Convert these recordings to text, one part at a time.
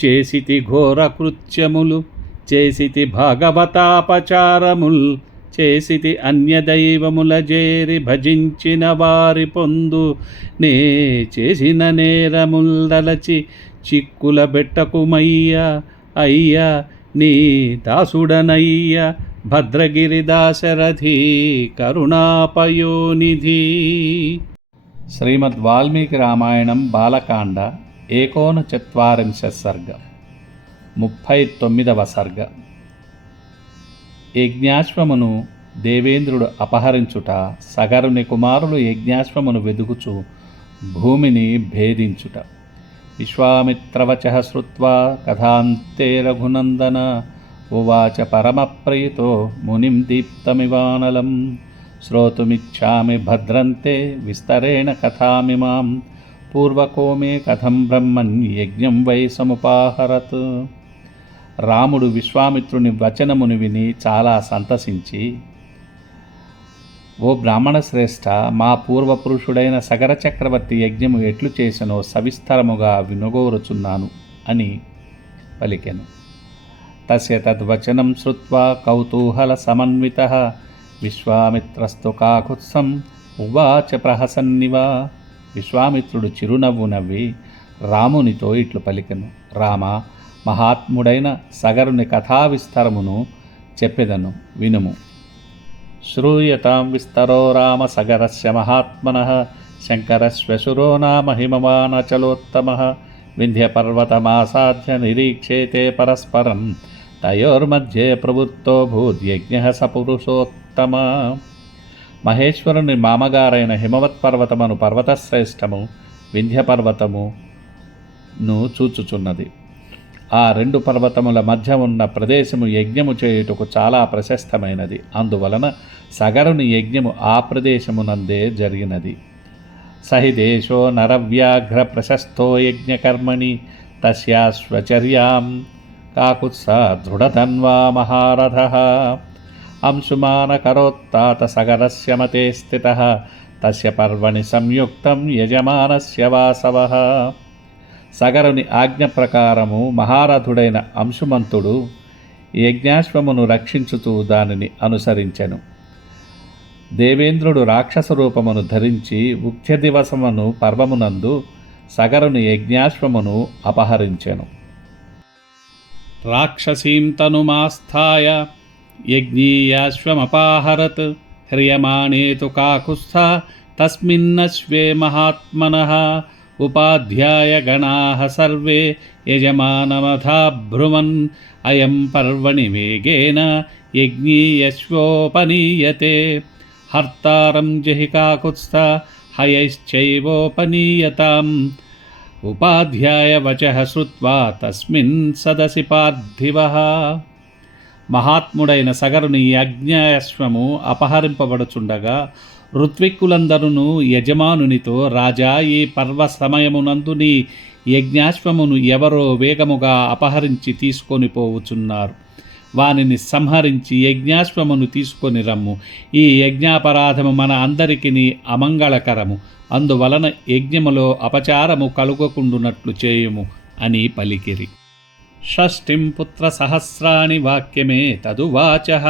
చేసితి ఘోర కృత్యములు, చేసితి భాగవతాపచారముల్, చేసితి అన్యదైవముల జేరి భజించిన వారి పొందు, నే చేసిన నేరముల్దలచి చిక్కుల బెట్టకుమయ్యా, అయ్యా నీ దాసుడనయ్యా భద్రగిరి దాశరథి కరుణాపయోనిధి. శ్రీమద్ వాల్మీకి రామాయణం బాలకాండ 39 సర్గ 39వ సర్గ. యజ్ఞాశ్వమును దేవేంద్రుడు అపహరించుట, సగరుని కుమారులు యజ్ఞాశ్వమును వెదుకుచు భూమిని భేదించుట. విశ్వామిత్రవచః శ్రుత్వా కథాంతే రఘునందన, ఉవాచ పరమప్రీతో మునిం దీప్తమివానలం, శ్రోతుమిచ్ఛామి భద్రంతే విస్తరేణ కథామిమాం, పూర్వకోమే కథం బ్రహ్మన్ యజ్ఞం వై సముపాహరత్. రాముడు విశ్వామిత్రుని వచనమును విని చాలా సంతసించి, ఓ బ్రాహ్మణ శ్రేష్ఠ, మా పూర్వపురుషుడైన సగర చక్రవర్తి యజ్ఞము ఎట్లు చేసనో సవిస్తరముగా వినుగోరుచున్నాను అని పలికెను. తస్య తద్వచనం శ్రుత్వా కౌతూహల సమన్వితః విశ్వామిత్రస్తు కాకుత్సం ఉవాచ ప్రహసన్నివా. విశ్వామిత్రుడు చిరునవ్వు నవ్వి రామునితో ఇట్లు పలికెను, రామ, మహాత్ముడైన సగరుని కథావిస్తరమును చెప్పెదను వినుము. శ్రూయతాం విస్తరో రామ సగరస్య మహాత్మనః, శంకరశ్వశురో నామ హిమవానచలోత్తమః, వింధ్యపర్వతమాసాధ్య నిరీక్షేతే పరస్పరం, తయోర్మధ్యే ప్రవృత్తో భూద్యజ్ఞః సపురుషోత్తమ. మహేశ్వరుని మామగారైన హిమవత్పర్వతమును పర్వతశ్రేష్టము వింధ్యపర్వతమును చూచుచున్నది. ఆ రెండు పర్వతముల మధ్య ఉన్న ప్రదేశము యజ్ఞము చేయుటకు చాలా ప్రశస్తమైనది. అందువలన సగరుని యజ్ఞము ఆ ప్రదేశమునందే జరిగినది. సహి దేశో నరవ్యాఘ్ర ప్రశస్తో యజ్ఞకర్మణి, తస్యాశ్వచర్యాం కాకుత్స దృఢధన్వా మహారథః, అంశుమానకరోత్తాత సగరస్య మతే స్థితః, తస్య పర్వణి సంయుక్తం యజమానస్య వాసవః. సగరుని ఆజ్ఞ ప్రకారము మహారథుడైన అంశుమంతుడు యజ్ఞాశ్వమును రక్షించుతూ దానిని అనుసరించెను. దేవేంద్రుడు రాక్షస రూపమును ధరించి ఉక్త్య దివసమును పర్వమునందు సగరుని యజ్ఞాశ్వమును అపహరించెను. రాక్షసీం తనుమాస్థాయ యజ్ఞీయాశ్వమపాహరత్, హ్రియమాణే తు కాకుత్స్థ తస్మిన్నశ్వే మహాత్మనః, ఉపాధ్యాయ గణాః సర్వే యజమానమథాభ్రువన్, అయం పర్వణి వేగేన యజ్ఞీయశ్వోపనీయతే, హర్తారం జహి కాకుత్స్థ హయైశ్చైవోపనీయతాం, ఉపాధ్యాయ వచః శ్రుత్వా తస్మిన్ సదసి పార్థివః. మహాత్ముడైన సగరుని యజ్ఞాశ్వము అపహరింపబడుచుండగా ఋత్విక్కులందరూ యజమానునితో, రాజా, ఈ పర్వ సమయమునందు నీ యజ్ఞాశ్వమును ఎవరో వేగముగా అపహరించి తీసుకొని పోవుచున్నారు. వానిని సంహరించి యజ్ఞాశ్వమును తీసుకొని రమ్ము. ఈ యజ్ఞాపరాధము మన అందరికీ అమంగళకరము. అందువలన యజ్ఞములో అపచారము కలుగకుండునట్లు చేయుము అని పలికిరి. షష్ఠిం పుత్ర సహస్రాణి వాక్యమే తదువాచః,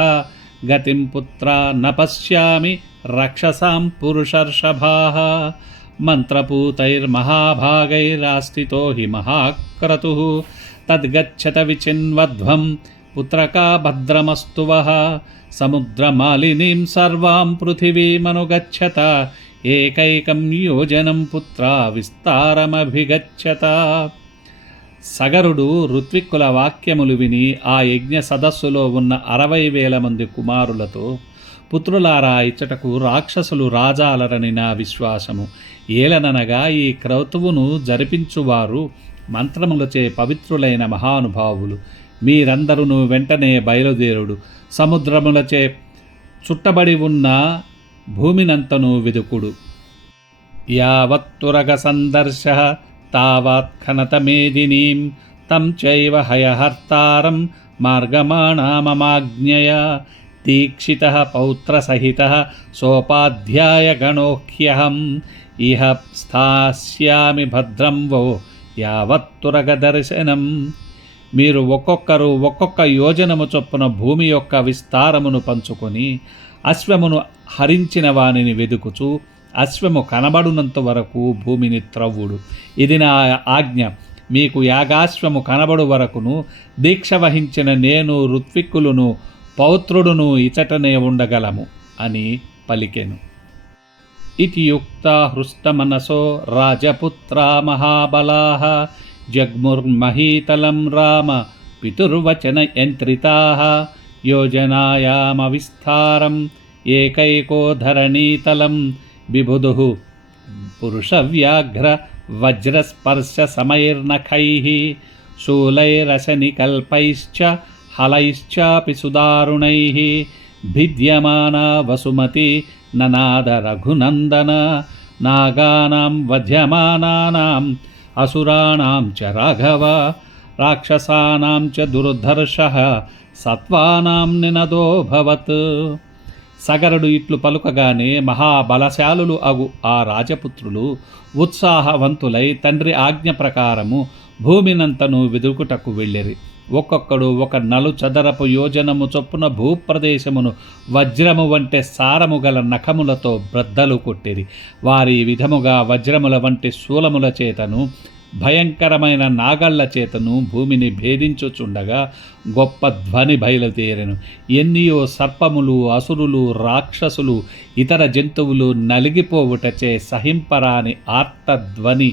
గతిం పుత్ర న పశ్యామి రక్షసాం పురుషర్షభాః, మంత్రపూతైర్మహాభాగైరాస్థితో హి మహాక్రతుః, తద్గచ్చత విచిన్వధ్వం పుత్రకా భద్రమస్తు వః, సముద్రమాలినీం సర్వాం పృథివీమనుగచ్చత, ఏకైకం యోజనం పుత్ర విస్తారమభిగచ్చత. సగరుడు ఋత్విక్కుల వాక్యములు విని ఆ యజ్ఞ సదస్సులో ఉన్న 60,000 మంది కుమారులతో, పుత్రులారా, ఇచ్చటకు రాక్షసులు రాజాలరని నా విశ్వాసము. ఏలననగా ఈ క్రతువును జరిపించువారు మంత్రములచే పవిత్రులైన మహానుభావులు. మీరందరూ వెంటనే బయలుదేరుడు. సముద్రములచే చుట్టబడి ఉన్న భూమినంతను వెదుకుడు. యావత్తురగ సందర్శ తావత్ ఖనతమేదినీం, తం చైవ హయహర్తారం మార్గమాణామమాజ్ఞయా, దీక్షితః పౌత్రసహితః సోపాధ్యాయ గణోహ్యహం, ఇహ స్థాస్యామి భద్రం వో యావత్తురగ దర్శనం. మీరు ఒక్కొక్కరు ఒక్కొక్క యోజనము చొప్పున భూమి యొక్క విస్తారమును పంచుకొని అశ్వమును హరించిన వానిని వెదుకుచు అశ్వము కనబడునంత వరకు భూమిని త్రవ్వుడు. ఇది నా ఆజ్ఞ. మీకు యాగాశ్వము కనబడు వరకును దీక్ష వహించిన నేను ఋత్విక్కులును పౌత్రుడును ఇచటనే ఉండగలము అని పలికెను. ఇతి యుక్తా హృష్టమనసో రాజపుత్రా మహాబలాః జగ్ముర్మహీతలం రామ పితుర్వచన యంత్రితాః యోజనాయామవిస్తారం ఏకైకో ధరణీతలం బిబుదుః పురుషవ్యాఘ్ర వజ్రస్పర్శ సమైర్నఖైః శూలైరశనికల్పైశ్చ హలైశ్చాపి సుదారుణైః భిద్యమానా వసుమతి ననాద రఘునందన నాగానాం వధ్యమానానాం అసురాణాం చ రాఘవ రాక్షసానాం చ దుర్ధర్షః సత్వానాం నినదోభవత్. సగరుడు ఇట్లు పలుకగానే మహాబలశాలులు అగు ఆ రాజపుత్రులు ఉత్సాహవంతులై తండ్రి ఆజ్ఞ ప్రకారము భూమినంతను వెదుకుటకు వెళ్ళిరి. ఒక్కొక్కడు ఒక నలుచదరపు యోజనము చొప్పున భూప్రదేశమును వజ్రము వంటి సారము గల నఖములతో బ్రద్దలు కొట్టిరి. వారి విధముగా వజ్రముల వంటి శూలముల చేతను భయంకరమైన నాగళ్ల చేతను భూమిని భేదించుచుండగా గొప్ప ధ్వని బయలుదేరెను. ఎన్నియో సర్పములు, అసురులు, రాక్షసులు, ఇతర జంతువులు నలిగిపోవుటచే సహింపరాని ఆర్తధ్వని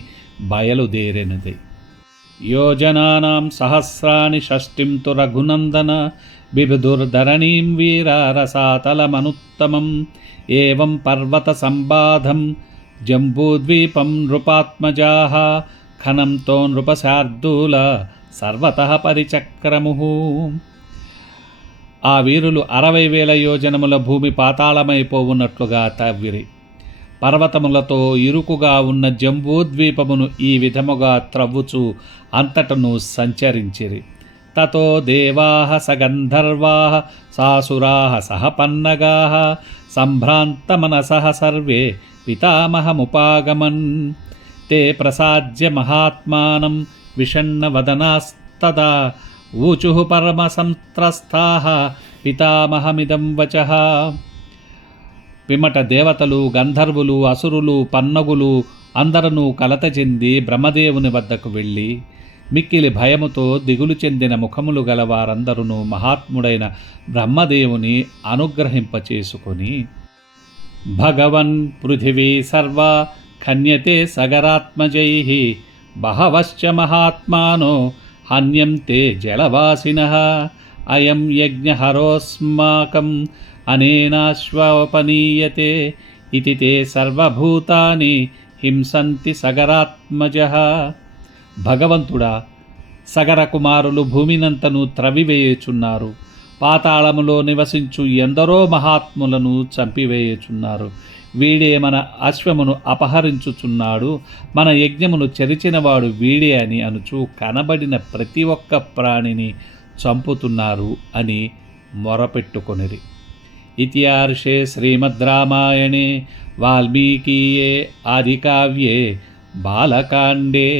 బయలుదేరెనది. యోజనానాం సహస్రాణి షష్టిం తు రఘునందన బిబుధుర్ధరణీం వీరరసాతలమనుత్తమం ఏవం పర్వత సంబాధం జంబూద్వీపం నృపాత్మజాః ఖనం తో నృపశార్దూల సర్వతః పరిచక్రముః. ఆ వీరులు 60,000 యోజనముల భూమి పాతాళమైపోవున్నట్లుగా తవ్విరి. పర్వతములతో ఇరుకుగా ఉన్న జంబూద్వీపమును ఈ విధముగా త్రవ్వుచు అంతటను సంచరించిరి. తతో దేవాః సగంధర్వాః సాసురాః సహపన్నగాః సంభ్రాంతమనసః సర్వే పితామహముపాగమన్ తే ప్రసాద్య మహాత్మానం విషణ్ణవదనాస్తదా ఊచుః పరమసంత్రస్తాః పితామహమిదం వచః. పిమ్మట దేవతలు, గంధర్వులు, అసురులు, పన్నగులు అందరూ కలత చెంది బ్రహ్మదేవుని వద్దకు వెళ్ళి మిక్కిలి భయముతో దిగులు చెందిన ముఖములు గల వారందరూ మహాత్ముడైన బ్రహ్మదేవుని అనుగ్రహింపచేసుకొని భగవన్ పృథివీ సర్వా ఖన్యతే సగరాత్మజైః బహవశ్చ మహాత్మానో హన్యంతే జలవాసినః అయం యజ్ఞహరోస్మాకం అనేనాశ్వోపనీయతే ఇతి తే సర్వభూతాని హింసంతి సగరాత్మజః. భగవంతుడా, సగర కుమారులు భూమినంతను త్రవివేయుచున్నారు. పాతాళములో నివసించు ఎందరో మహాత్ములను చంపివేయుచున్నారు. వీడే మన అశ్వమును అపహరించుచున్నాడు, మన యజ్ఞమును చెరిచినవాడు వీడే అని అనుచు కనబడిన ప్రతి ఒక్క ప్రాణిని చంపుతున్నారు అని మొరపెట్టుకొనిరి. ఇతిహార్షే శ్రీమద్ రామాయణే వాల్మీకీయే ఆదికావ్యే బాలకాండే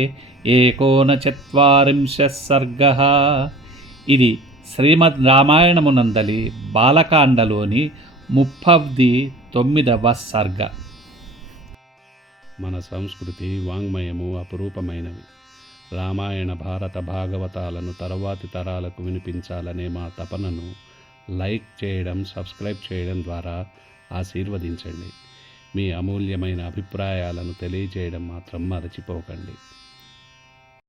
39 సర్గః. ఇది శ్రీమద్ రామాయణమునందలి బాలకాండలోని 39వ సర్గ. మన సంస్కృతి వాంగ్మయము అపురూపమైనవి. రామాయణ, భారత, భాగవతాలను తరువాతి తరాలకు వినిపించాలనే మా తపనను లైక్ చేయడం, సబ్స్క్రైబ్ చేయడం ద్వారా ఆశీర్వదించండి. మీ అమూల్యమైన అభిప్రాయాలను తెలియజేయడం మాత్రం మరచిపోకండి.